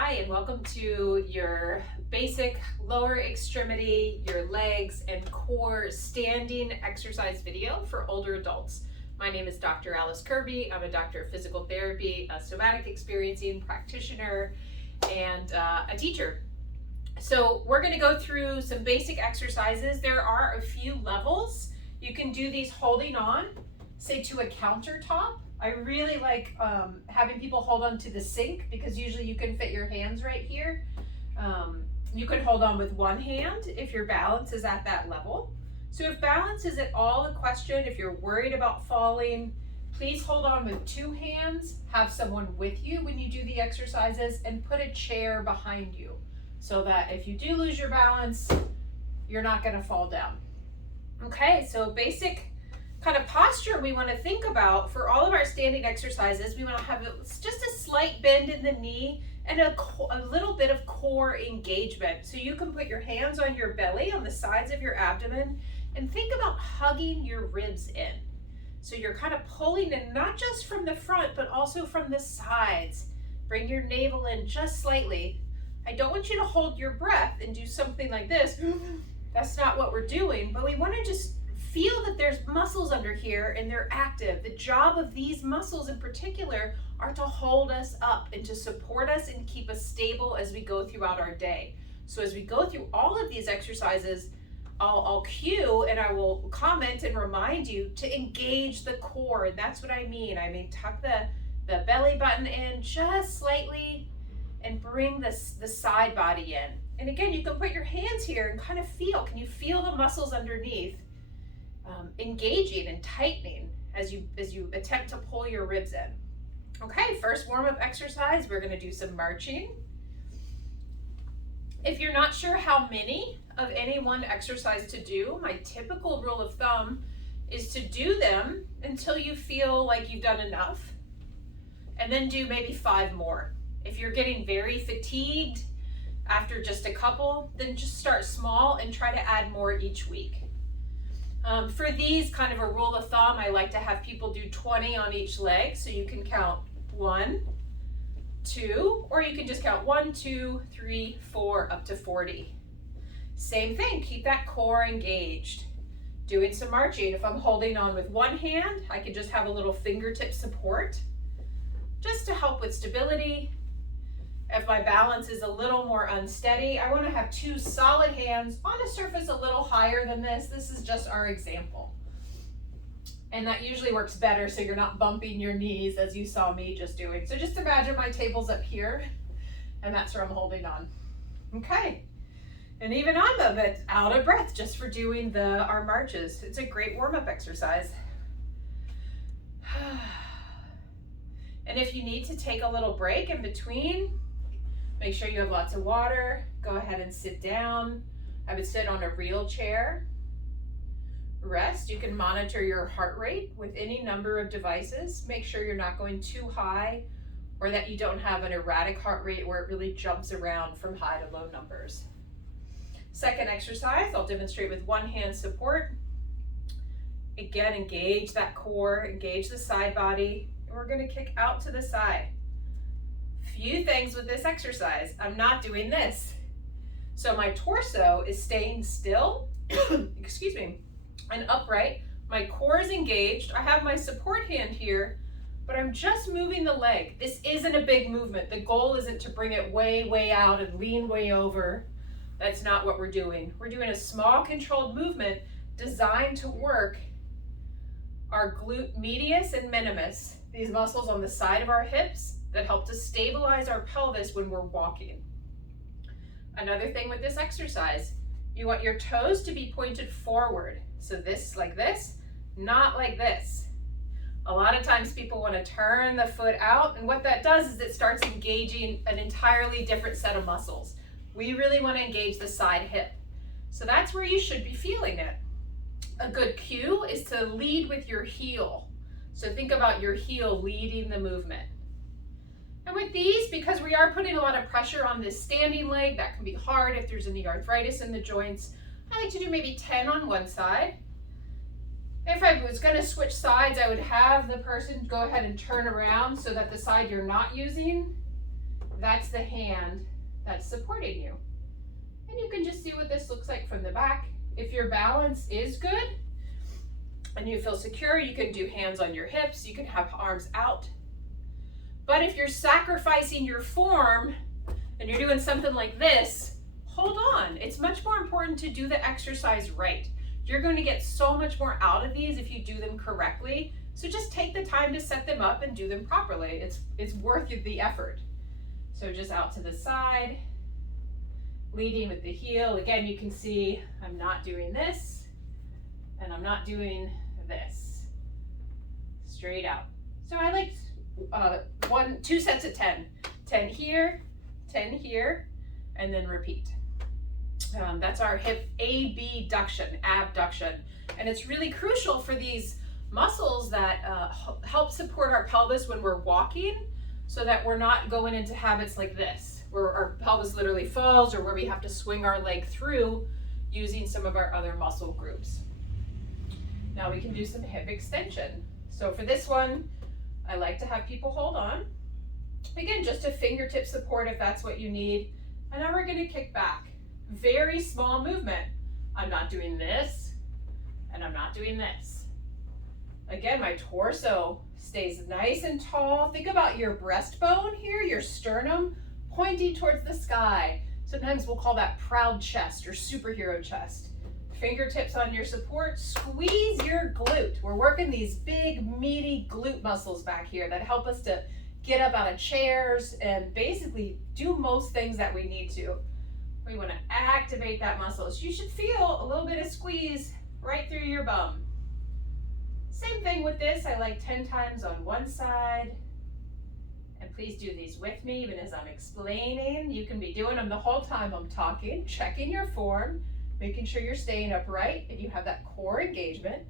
Hi, and welcome to your basic lower extremity, your legs and core standing exercise video for older adults. My name is Dr. Alice Kirby. I'm a doctor of physical therapy, a somatic experiencing practitioner, and a teacher. So we're going to go through some basic exercises. There are a few levels. You can do these holding on, say to a countertop. I really like having people hold on to the sink because usually you can fit your hands right here. You can hold on with one hand if your balance is at that level. So if balance is at all a question, if you're worried about falling, please hold on with two hands, have someone with you when you do the exercises, and put a chair behind you so that if you do lose your balance, you're not going to fall down. Okay, so basic kind of posture we want to think about for all of our standing exercises. We want to have just a slight bend in the knee and a little bit of core engagement. So you can put your hands on your belly, on the sides of your abdomen, and think about hugging your ribs in. So you're kind of pulling in, not just from the front, but also from the sides. Bring your navel in just slightly. I don't want you to hold your breath and do something like this. That's not what we're doing, but we want to just feel that there's muscles under here and they're active. The job of these muscles in particular are to hold us up and to support us and keep us stable as we go throughout our day. So as we go through all of these exercises, I'll cue and I will comment and remind you to engage the core. And that's what I mean. I mean, tuck the belly button in just slightly and bring the side body in. And again, you can put your hands here and kind of feel. Can you feel the muscles underneath engaging and tightening as you attempt to pull your ribs in? Okay, first warm-up exercise, we're going to do some marching. If you're not sure how many of any one exercise to do, my typical rule of thumb is to do them until you feel like you've done enough, and then do maybe 5 more. If you're getting very fatigued after just a couple, then just start small and try to add more each week. For these, kind of a rule of thumb, I like to have people do 20 on each leg, so you can count 1, 2, or you can just count 1, 2, 3, 4, up to 40. Same thing, keep that core engaged. Doing some marching, if I'm holding on with one hand, I can just have a little fingertip support, just to help with stability. If my balance is a little more unsteady, I want to have 2 solid hands on a surface a little higher than this. This is just our example. And that usually works better so you're not bumping your knees as you saw me just doing. So just imagine my table's up here and that's where I'm holding on. Okay. And even I'm a bit out of breath just for doing our marches. It's a great warm-up exercise. And if you need to take a little break in between, make sure you have lots of water. Go ahead and sit down. I would sit on a real chair. Rest. You can monitor your heart rate with any number of devices. Make sure you're not going too high or that you don't have an erratic heart rate where it really jumps around from high to low numbers. Second exercise, I'll demonstrate with one hand support. Again, engage that core, engage the side body, and we're going to kick out to the side. Few things with this exercise. I'm not doing this. So my torso is staying still, excuse me, and upright. My core is engaged. I have my support hand here, but I'm just moving the leg. This isn't a big movement. The goal isn't to bring it way, way out and lean way over. That's not what we're doing. We're doing a small controlled movement designed to work our glute medius and minimus, these muscles on the side of our hips that help to stabilize our pelvis when we're walking. Another thing with this exercise, you want your toes to be pointed forward. So this, like this, not like this. A lot of times people want to turn the foot out, and what that does is it starts engaging an entirely different set of muscles. We really want to engage the side hip. So that's where you should be feeling it. A good cue is to lead with your heel. So think about your heel leading the movement. And with these, because we are putting a lot of pressure on this standing leg, that can be hard if there's any arthritis in the joints. I like to do maybe 10 on one side. If I was going to switch sides, I would have the person go ahead and turn around so that the side you're not using that's the hand that's supporting you. And you can just see what this looks like from the back. If your balance is good and you feel secure, you can do hands on your hips, you can have arms out. But if you're sacrificing your form and you're doing something like this, hold on. It's much more important to do the exercise right. You're going to get so much more out of these if you do them correctly. So just take the time to set them up and do them properly. It's worth the effort. So just out to the side, leading with the heel. Again, you can see I'm not doing this and I'm not doing this. Straight out. So I like 2 sets of 10. 10 here, 10 here, and then repeat. That's our hip abduction, abduction. And it's really crucial for these muscles that help support our pelvis when we're walking, so that we're not going into habits like this, where our pelvis literally falls, or where we have to swing our leg through using some of our other muscle groups. Now we can do some hip extension. So for this one, I like to have people hold on. Again, just a fingertip support if that's what you need. And now we're going to kick back. Very small movement. I'm not doing this, and I'm not doing this. Again, my torso stays nice and tall. Think about your breastbone here, your sternum, pointing towards the sky. Sometimes we'll call that proud chest or superhero chest. Fingertips on your support, squeeze your glute. We're working these big, meaty glute muscles back here that help us to get up out of chairs and basically do most things that we need to. We want to activate that muscle. So you should feel a little bit of squeeze right through your bum. Same thing with this. I like 10 times on one side. And please do these with me even as I'm explaining. You can be doing them the whole time I'm talking, checking your form, making sure you're staying upright and you have that core engagement.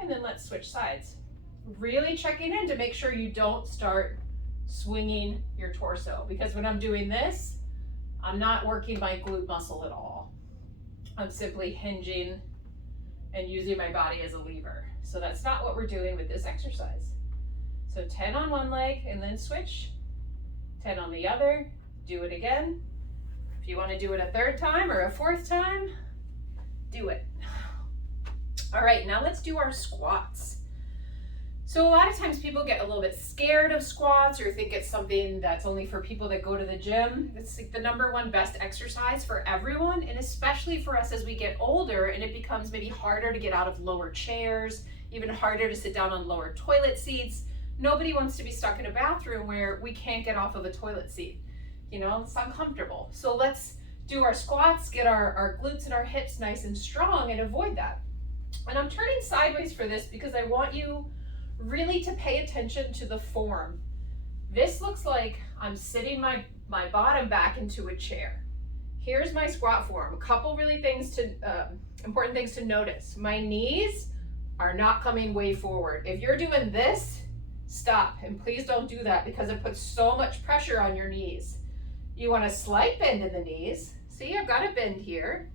And then let's switch sides. Really checking in to make sure you don't start swinging your torso, because when I'm doing this, I'm not working my glute muscle at all. I'm simply hinging and using my body as a lever. So that's not what we're doing with this exercise. So 10 on one leg and then switch. 10 on the other, do it again. If you want to do it a third time or a fourth time, do it. All right, now let's do our squats. So a lot of times people get a little bit scared of squats or think it's something that's only for people that go to the gym. It's like the #1 best exercise for everyone, and especially for us as we get older and it becomes maybe harder to get out of lower chairs, even harder to sit down on lower toilet seats. Nobody wants to be stuck in a bathroom where we can't get off of a toilet seat. You know, it's uncomfortable. So let's do our squats, get our glutes and our hips nice and strong and avoid that. And I'm turning sideways for this because I want you really to pay attention to the form. This looks like I'm sitting my bottom back into a chair. Here's my squat form. A couple really important things to notice. My knees are not coming way forward. If you're doing this, stop, and please don't do that because it puts so much pressure on your knees. You want a slight bend in the knees. See, I've got a bend here,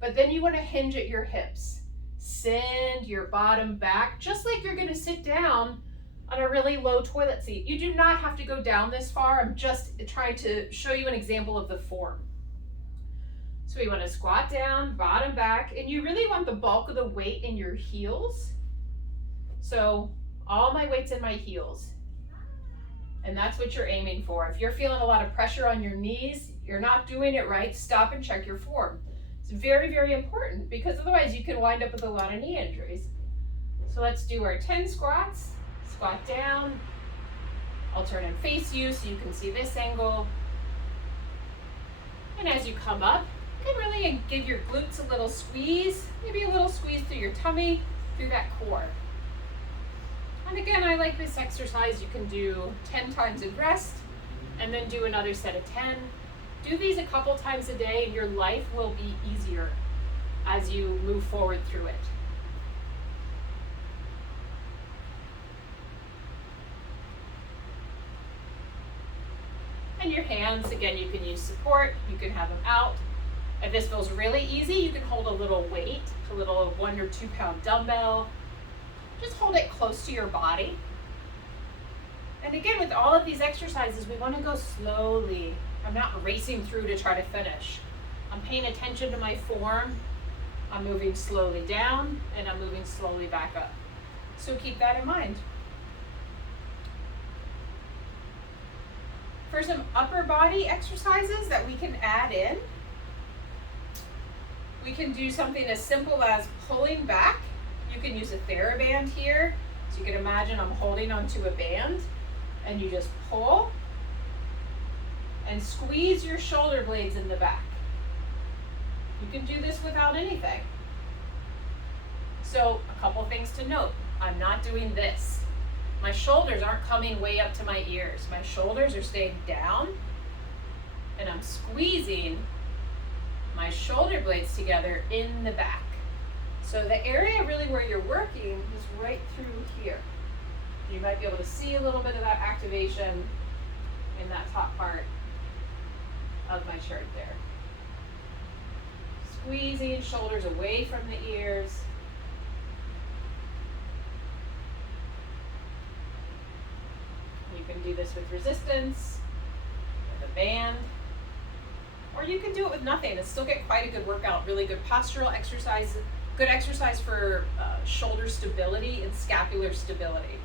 but then you want to hinge at your hips. Send your bottom back, just like you're going to sit down on a really low toilet seat. You do not have to go down this far. I'm just trying to show you an example of the form. So we want to squat down, bottom back, and you really want the bulk of the weight in your heels. So all my weight's in my heels. And that's what you're aiming for. If you're feeling a lot of pressure on your knees, you're not doing it right, stop and check your form. It's very, very important because otherwise you can wind up with a lot of knee injuries. So let's do our 10 squats. Squat down. I'll turn and face you so you can see this angle. And as you come up, you can really give your glutes a little squeeze, maybe a little squeeze through your tummy, through that core. And again, I like this exercise. You can do 10 times in rest and then do another set of 10. Do these a couple times a day and your life will be easier as you move forward through it. And your hands, again, you can use support, you can have them out. If this feels really easy, you can hold a little weight, a little 1 or 2 pound dumbbell. Just hold it close to your body. And again, with all of these exercises, we want to go slowly. I'm not racing through to try to finish. I'm paying attention to my form. I'm moving slowly down and I'm moving slowly back up. So keep that in mind. For some upper body exercises that we can add in, we can do something as simple as pulling back. You can use a TheraBand here. So you can imagine I'm holding onto a band and you just pull and squeeze your shoulder blades in the back. You can do this without anything. So a couple things to note. I'm not doing this. My shoulders aren't coming way up to my ears. My shoulders are staying down and I'm squeezing my shoulder blades together in the back. So the area really where you're working is right through here. You might be able to see a little bit of that activation in that top part of my shirt there. Squeezing shoulders away from the ears. You can do this with resistance, with a band, or you can do it with nothing and still get quite a good workout, really good postural exercise, good exercise for shoulder stability and scapular stability.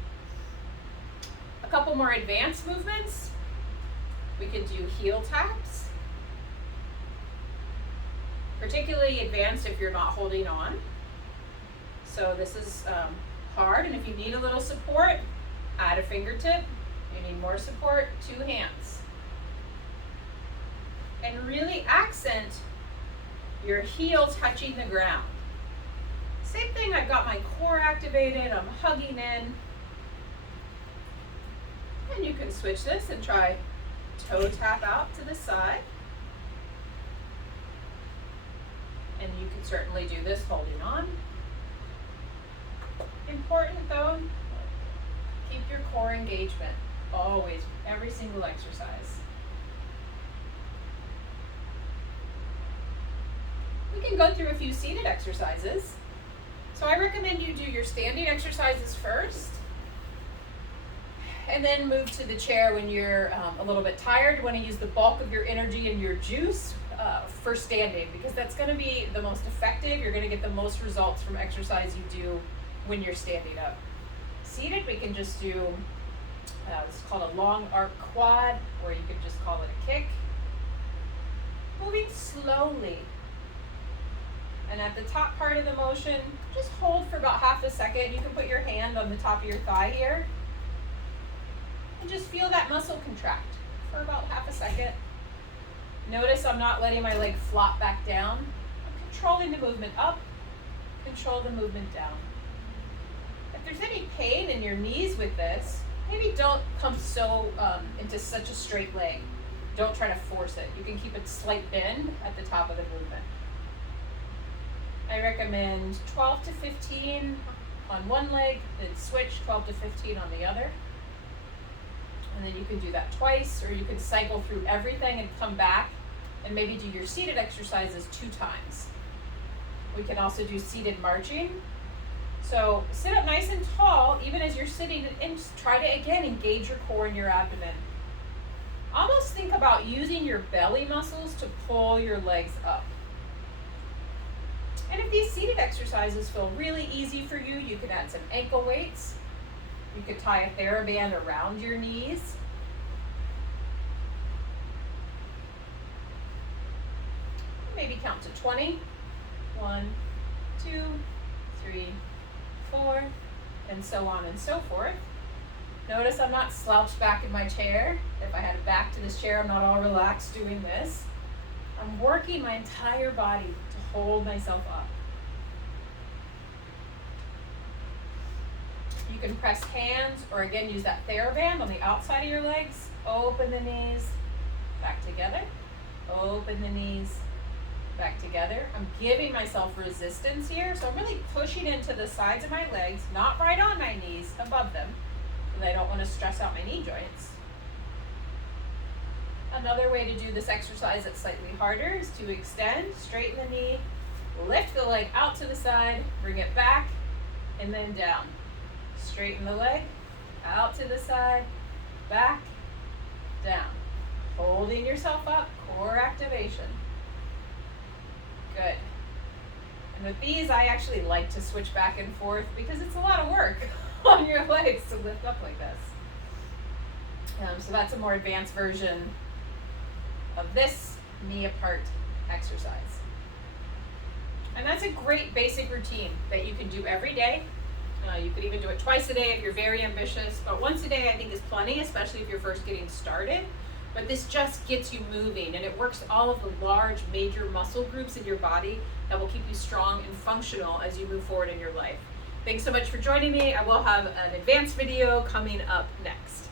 A couple more advanced movements. We can do heel taps, particularly advanced if you're not holding on. So this is hard, and if you need a little support, add a fingertip. You need more support, 2 hands. And really accent your heel touching the ground. Same thing, I've got my core activated, I'm hugging in. And you can switch this and try toe tap out to the side. And you can certainly do this holding on. Important though, keep your core engagement, always, every single exercise. We can go through a few seated exercises. So I recommend you do your standing exercises first, and then move to the chair when you're a little bit tired. You want to use the bulk of your energy and your juice for standing, because that's going to be the most effective. You're going to get the most results from exercise you do when you're standing up. Seated, we can just do, it's called a long arc quad, or you could just call it a kick. Moving slowly. And at the top part of the motion, just hold for about half a second. You can put your hand on the top of your thigh here. And just feel that muscle contract for about half a second. Notice I'm not letting my leg flop back down. I'm controlling the movement up, control the movement down. If there's any pain in your knees with this, maybe don't come so into such a straight leg. Don't try to force it. You can keep a slight bend at the top of the movement. I recommend 12 to 15 on one leg, then switch 12 to 15 on the other. And then you can do that twice, or you can cycle through everything and come back and maybe do your seated exercises 2 times. We can also do seated marching. So sit up nice and tall, even as you're sitting, and just try to, again, engage your core and your abdomen. Almost think about using your belly muscles to pull your legs up. And if these seated exercises feel really easy for you, you can add some ankle weights. You could tie a TheraBand around your knees. Maybe count to 20. 1, 2, 3, 4, and so on and so forth. Notice I'm not slouched back in my chair. If I had a back to this chair, I'm not all relaxed doing this. I'm working my entire body to hold myself up. You can press hands, or again use that TheraBand on the outside of your legs. Open the knees, back together. Open the knees, back together. I'm giving myself resistance here, so I'm really pushing into the sides of my legs, not right on my knees, above them, because I don't want to stress out my knee joints. Another way to do this exercise that's slightly harder is to extend, straighten the knee, lift the leg out to the side, bring it back, and then down. Straighten the leg, out to the side, back, down. Holding yourself up, core activation. Good. And with these, I actually like to switch back and forth because it's a lot of work on your legs to lift up like this. So that's a more advanced version of this knee apart exercise. And that's a great basic routine that you can do every day. You could even do it twice a day if you're very ambitious, but once a day I think is plenty, especially if you're first getting started. But this just gets you moving, and it works all of the large major muscle groups in your body that will keep you strong and functional as you move forward in your life. Thanks so much for joining me. I will have an advanced video coming up next.